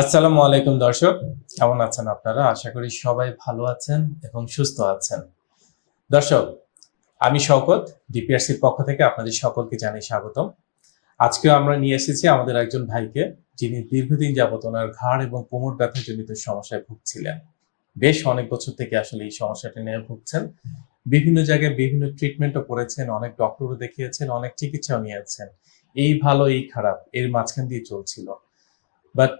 আসসালামু আলাইকুম দর্শক, কেমন আছেন আপনারা? আশা করি সবাই ভালো আছেন এবং সুস্থ আছেন। দর্শক, আমি শওকত ডিপিআরসির পক্ষ থেকে আপনাদের সকলকে জানাই স্বাগতম। আজকেও আমরা নিয়ে এসেছি আমাদের একজন ভাইকে, যিনি দীর্ঘদিন যাবত ওনার ঘাড় এবং কোমর ব্যথাজনিত সমস্যায় ভুগছিলেন। বেশ অনেক বছর থেকে আসলে এই সমস্যাটা নিয়ে ভুগছেন। বিভিন্ন জায়গায় বিভিন্ন ট্রিটমেন্টও করেছেন, অনেক ডক্টরও দেখিয়েছেন, অনেক চিকিৎসাও নিয়েছেন। এই ভালো, এই খারাপ, এর মাঝখান দিয়ে চলছিল। বাট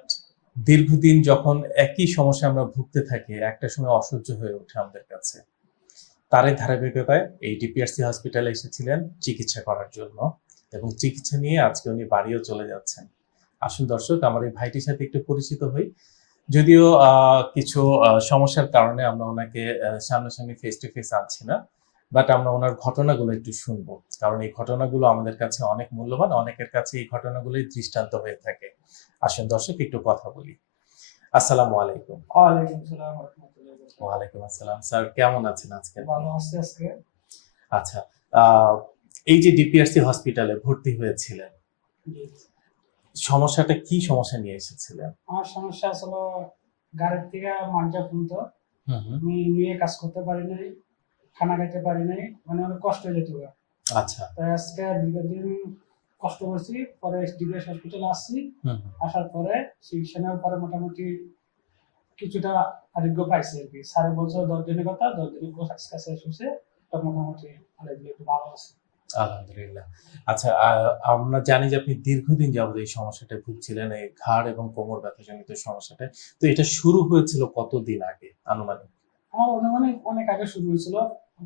দীর্ঘদিন যখন একই সমস্যা আমরা ভুগতে থাকি, একটা সময় অসহ্য হয়ে ওঠে আমাদের কাছে। তারই ধারাবাহিকতায় এই ডিপিআরসি হসপিটালে এসেছিলেন চিকিৎসা করার জন্য এবং চিকিৎসা নিয়ে আজকে উনি বাড়িও চলে যাচ্ছেন। আসুন দর্শক, আমার এই ভাইটির সাথে একটু পরিচিত হই। যদিও কিছু সমস্যার কারণে আমরা ওনাকে সামনাসামনি ফেস টু ফেস আনছি না বাট আমরা ওনার ঘটনাগুলো একটু শুনব। কারণ এই ঘটনাগুলো আমাদের কাছে অনেক মূল্যবান, অনেকের কাছে এই ঘটনাগুলোই দৃষ্টান্ত হয়ে থাকে। আসুন দর্শক একটু কথা বলি। আসসালামু আলাইকুম। ওয়ালাইকুম সালাম ওয়ালাইকুম আসসালাম। স্যার কেমন আছেন আজকে? ভালো আছি আজকে। আচ্ছা এই যে ডিপিআরসি হসপিটালে ভর্তি হয়েছিলেন সমস্যাটা কি সমস্যা নিয়ে এসেছিলেন? আমার সমস্যা আসলে গাড়ির থেকে মাঞ্জা পর্যন্ত। আমি নিয়ে কাজ করতে পারি নাই খানা খেতে পারি নাই মানে অনেক কষ্ট হয়ে যেত আচ্ছা। তাই আজকে দীর্ঘদিন কষ্ট করছি পরে ডিবিএস হসপিটালে আসছি। আসার পরে চিকিৎসা নেওয়ার পরে মোটামুটি কিছুটা আরোগ্য পাইছি আর কি। সাড়ে বছর দশ দিনের কথা দশ দিনের শেষ হয়েছে তো মোটামুটি একটু ভালো আছে। আলহামদুলিল্লাহ। আচ্ছা আমরা জানি যে আপনি দীর্ঘদিন যাবত এই সমস্যাটা ভুগছিলেন এই ঘাড় এবং কোমর ব্যথাজনিত সমস্যাটা। তো এটা শুরু হয়েছিল কতদিন আগে আনুমানিক? আমার অনুমানিক অনেক আগে শুরু হয়েছিল।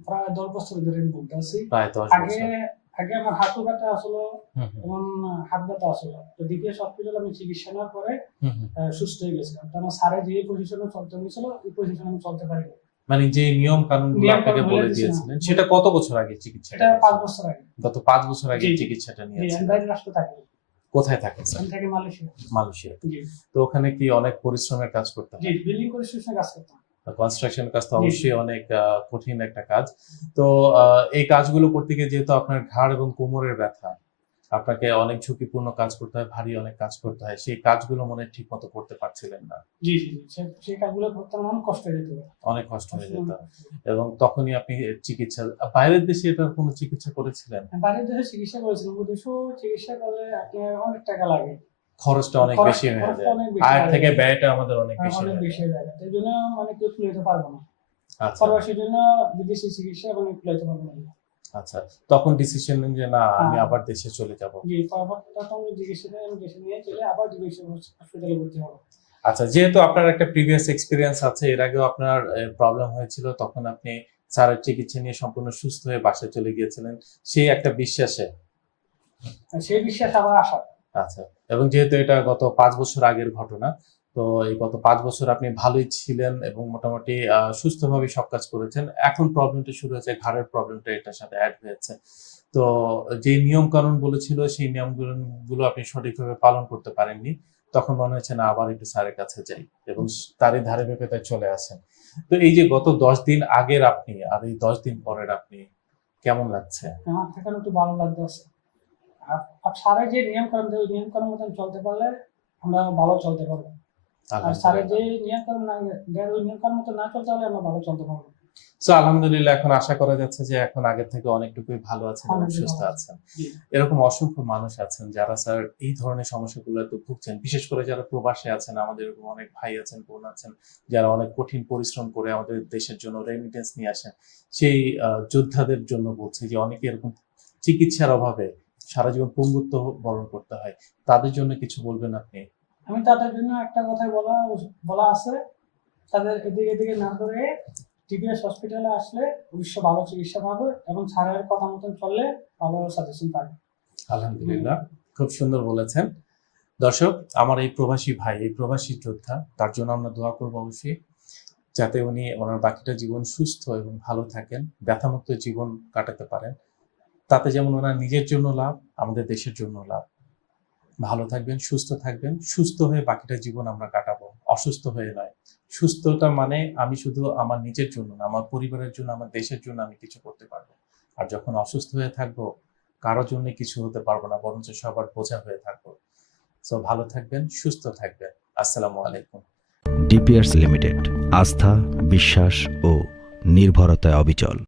প্রায় দশ বছর ধরে আমি ভুগতে আছি। প্রায় দশ আগে বছর। আগে আমার হাঁটু ব্যথা আসলো এবং হাত ব্যথা আসলো। তো ডিপিএস হসপিটাল আমি চিকিৎসা নেওয়ার পরে সুস্থ হয়ে গেছিলাম। তো আমার স্যারে যে পজিশনে চলতে হয়েছিল ওই পজিশনে আমি চলতে পারিনি। মানে যে নিয়ম কানুন আপনাকে বলে দিয়েছিলেন সেটা কত বছর আগে চিকিৎসা এটা পাঁচ বছর আগে। গত পাঁচ বছর আগে জি, জি। চিকিৎসাটা জি নিয়েছেন বাইরে রাষ্ট্র থাকি। কোথায় থাকেন স্যার? আমি মালয়েশিয়া। মালয়েশিয়া। জি। তো ওখানে কি অনেক পরিশ্রমের কাজ করতে জি হয়? বিল্ডিং কনস্ট্রাকশনে কাজ করতাম। কনস্ট্রাকশন কাজ তো অবশ্যই অনেক কঠিন একটা কাজ। তো এই কাজগুলো করতে গিয়ে যেহেতু আপনার ঘাড় এবং কোমরের ব্যথা আপনাকে অনেক ঝুঁকিপূর্ণ কাজ করতে হয় ভারী অনেক কাজ করতে হয় সেই কাজগুলো মনে ঠিক মতো করতে পারছিলেন না। জি জি জি। সেই কাজগুলো করতে অনেক কষ্ট হয়ে যেত। অনেক কষ্ট হয়ে যেত। এবং তখনই আপনি চিকিৎসা বাইরের দেশে এটার কোনো চিকিৎসা করেছিলেন? বাইরের দেশে চিকিৎসা করেছিলাম দেশও চিকিৎসা করলে আপনার অনেক টাকা লাগে। খরচটা অনেক বেশি হয়ে যায়। থেকে ব্যয়টা আমাদের অনেক বেশি অনেক বেশি হয়ে যায়। তাই জন্য মানে কেউ ফুলাইতে পারব না। আচ্ছা। জন্য বিদেশি চিকিৎসা এবং ফুলাইতে পারব না। আচ্ছা তখন ডিসিশন নেন যে না আমি হ্যাঁ। আবার দেশে চলে যাব। জি তখন আমি দেশে নিয়ে চলে আবার ডিভিশন হসপিটালে ভর্তি হব। আচ্ছা যেহেতু আপনার একটা প্রিভিয়াস এক্সপিরিয়েন্স আছে এর আগেও আপনার প্রবলেম হয়েছিল তখন আপনি স্যারের চিকিৎসা নিয়ে সম্পূর্ণ সুস্থ হয়ে বাসায় চলে গিয়েছিলেন। সেই একটা বিশ্বাসে? সেই বিশ্বাস আবার আসা আচ্ছা এবং যেহেতু এটা গত পাঁচ বছর আগের ঘটনা, তো এই গত পাঁচ বছর আপনি ভালোই ছিলেন এবং মোটামুটি সুস্থভাবে সব কাজ করেছেন। এখন প্রবলেমটা শুরু হয়েছে, ঘাড়ের প্রবলেমটা এটার সাথে অ্যাড হয়েছে। তো যে নিয়ম কানুন বলেছিল, সেই নিয়মগুলো আপনি সঠিকভাবে পালন করতে পারেননি। তখন মনে হচ্ছে, না, আবার একটু স্যারের কাছে যাই। এবং তারই ধারাবাহিকতায় চলে আসেন। তো এই যে গত দশ দিন আগের আপনি আর এই দশ দিন পরের আপনি, কেমন লাগছে? আমার থেকে একটু ভালো লাগতে আছে আর স্যারের যে নিয়ম নিয়ম মতন চলতে পারলে আমরা ভালো চলতে পারব। আর স্যারের যে নিয়ম না ওই নিয়ম মতো না চলতে পারলে আমরা ভালো চলতে পারব। তো আলহামদুলিল্লাহ এখন আশা করা যাচ্ছে যে এখন আগের থেকে অনেকটুকুই ভালো আছেন এবং সুস্থ আছেন। এরকম অসংখ্য মানুষ আছেন যারা স্যার এই ধরনের সমস্যাগুলোতে ভুগছেন। বিশেষ করে যারা প্রবাসে আছেন আমাদের এরকম অনেক ভাই আছেন বোন আছেন যারা অনেক কঠিন পরিশ্রম করে আমাদের দেশের জন্য রেমিটেন্স নিয়ে আসেন। সেই যোদ্ধাদের জন্য বলছে যে অনেকে এরকম চিকিৎসার অভাবে সারা জীবন পঙ্গুত্ব বরণ করতে হয়। তাদের জন্য কিছু বলবেন আপনি? আমি তাদের জন্য একটা কথাই বলা বলা আছে। তাদের এদিকে এদিকে না করে টিপিএস হসপিটালে আসলে অবশ্য ভালো চিকিৎসা পাবে এবং স্যারের কথা মতন চললে ভালো সাজেশন পাবে। আলহামদুলিল্লাহ খুব সুন্দর বলেছেন। দর্শক আমার এই প্রবাসী ভাই এই প্রবাসী যোদ্ধা তার জন্য আমরা দোয়া করব অবশ্যই যাতে উনি ওনার বাকিটা জীবন সুস্থ এবং ভালো থাকেন ব্যথামুক্ত জীবন কাটাতে পারেন। তাতে যেমন ওনার নিজের জন্য লাভ, আমাদের দেশের জন্য লাভ। ভালো থাকবেন, সুস্থ থাকবেন, সুস্থ হয়ে বাকিটা জীবন আমরা কাটাবো, অসুস্থ হয়ে নয়। সুস্থতা মানে আমি শুধু আমার নিজের জন্য না, আমার পরিবারের জন্য, আমার দেশের জন্য আমি কিছু করতে পারব। আর যখন অসুস্থ হয়ে থাকব, কারোর জন্য কিছু হতে পারব না, বরঞ্চ সবার বোঝা হয়ে থাকব। তো ভালো থাকবেন, সুস্থ থাকবেন। আসসালামু আলাইকুম। ডিপিআরস লিমিটেড আস্থা, বিশ্বাস ও নির্ভরতায় অবিচল।